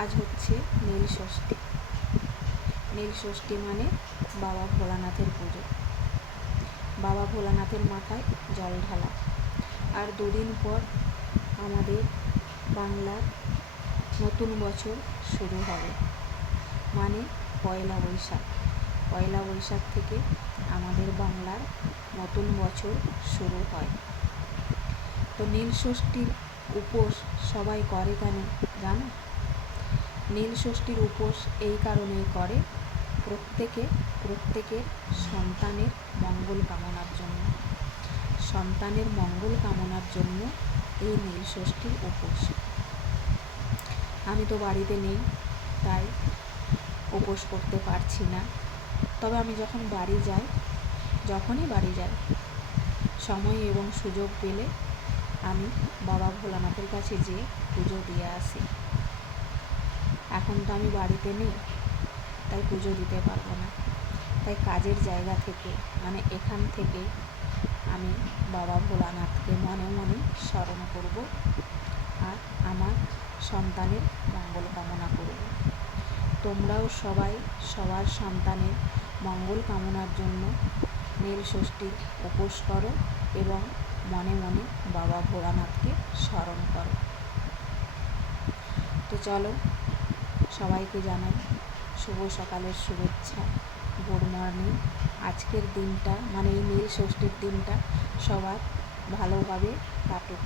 আজ হচ্ছে নীল ষষ্ঠী। নীল ষষ্ঠী মানে বাবা ভোলানাথের পুজো। বাবা ভোলানাথের মাথায় জল ঢালা। আর দুদিন পর আমাদের বাংলার নতুন বছর শুরু হবে, মানে পয়লা বৈশাখ। পয়লা বৈশাখ থেকে আমাদের বাংলার নতুন বছর শুরু হয়। তো নীল ষষ্ঠীর উপোস সবাই করে কেন জানো? নীল ষষ্ঠীর উপোস এই কারণেই করে, প্রত্যেকের সন্তানের মঙ্গল কামনার জন্য। সন্তানের মঙ্গল কামনার জন্য এই নীল ষষ্ঠীর উপোস। আমি তো বাড়িতে নেই, তাই উপোস করতে পারছি না। তবে আমি যখনই বাড়ি যাই সময় এবং সুযোগ পেলে আমি বাবা ভোলানাথের কাছে যেয়ে পুজো দিয়ে আসি। এখন তো আমি বাড়িতে নেই, তাই পুজো দিতে পারবো না। তাই কাজের জায়গা থেকে, মানে এখান থেকে আমি বাবা ভোলানাথকে মনে মনে স্মরণ করব আর আমার সন্তানের মঙ্গল কামনা করব। তোমরাও সবাই সবার সন্তানের মঙ্গল কামনার জন্য নীল ষষ্ঠীর উপোস করো এবং মনে মনে বাবা ভোলানাথকে স্মরণ করো। তো চলো, সবাইকে জানাই শুভ সকালের শুভেচ্ছা, গুড মর্নিং। আজকের দিনটা, মানে এই নীল ষষ্ঠীর দিনটা সবার ভালোভাবে কাটুক।